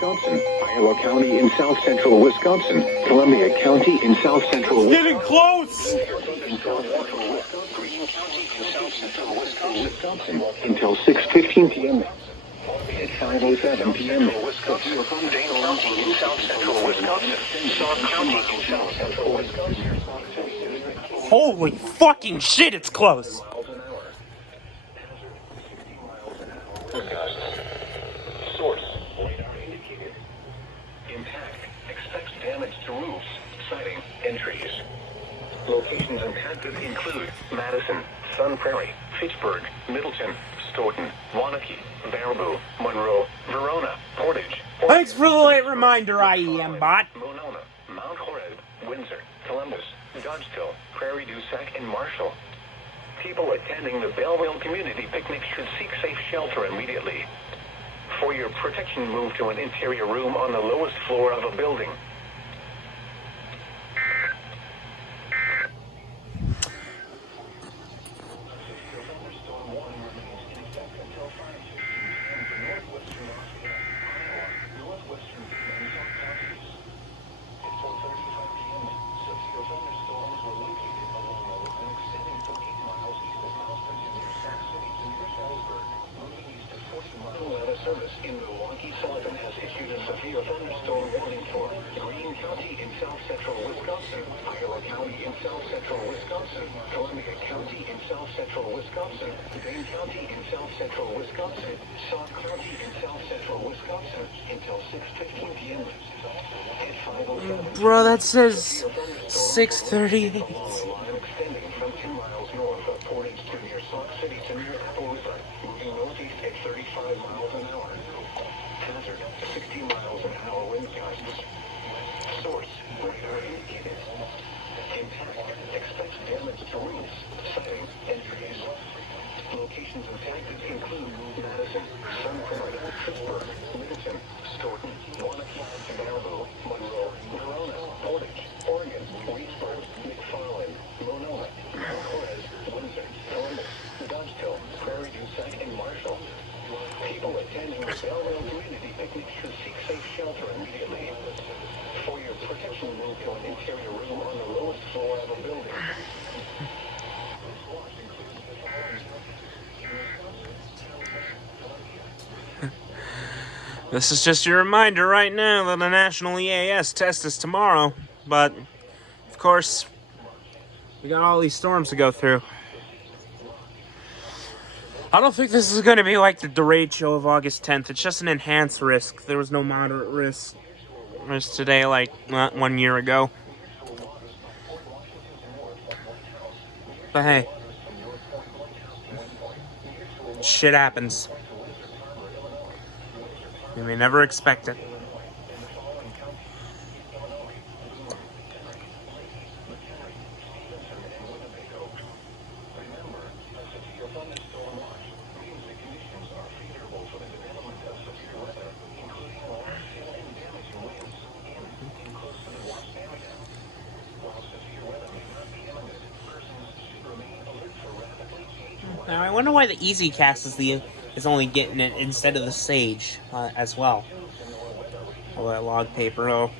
Wisconsin, Iowa County in south central Wisconsin, Columbia County in south central It's getting close! Wisconsin until 6:15 p.m. At 5:07 p.m. Wisconsin, Dane County in south central Wisconsin, Sauk County in south central Wisconsin. Holy fucking shit, it's close! Source, radar indicated. Impact, expects damage to roofs, siding, and trees. Locations impacted include Madison, Sun Prairie, Fitchburg, Middleton, Stoughton, Waunakee, Baraboo, Monroe, Verona, Portage. Thanks for the late reminder, IEM bot. Monona, Mount Horeb, Windsor, Columbus, Dodgeville, Prairie du Sac, and Marshall. People attending the Belleville Community Picnic should seek safe shelter immediately. For your protection, move to an interior room on the lowest floor of a building. Service in Milwaukee, Sullivan has issued a severe thunderstorm warning for Greene County in south central Wisconsin, Iowa County in south central Wisconsin, Columbia County in south central Wisconsin, Dane County in south central Wisconsin, Sauk County in south central Wisconsin until 6:15 p.m. At 5:07. Bro, that says 6:38. Extending from 2 miles north of Portage to near Sauk City to near Apple River, moving northeast at 35 miles an hour. Hazard, 60 miles an hour wind gusts. Source, radar indicated. Impact, expects damage to roofs, siding, and trees. Locations impacted include Madison, Sun Prairie, Fitchburg, Middleton, Stoughton, Waunakee, Baraboo, Monroe, Verona, Portage, Oregon, Reedsburg, McFarland, Monona, Mount Horeb, Windsor, Columbus, Dodgeville, Prairie du Sac, and Marshall. People attending the Belleville Community Picnic should seek safe shelter immediately. For your protection, move to an interior room on the lowest floor of a building. This is just your reminder right now that the National EAS test is tomorrow. But, of course, we got all these storms to go through. I don't think this is going to be like the derecho of August 10th. It's just an enhanced risk. There was no moderate risk today like 1 year ago. But hey, shit happens. You may never expect it. Now I wonder why the Easy Cast is only getting it instead of the Sage as well. All that log paper. Oh,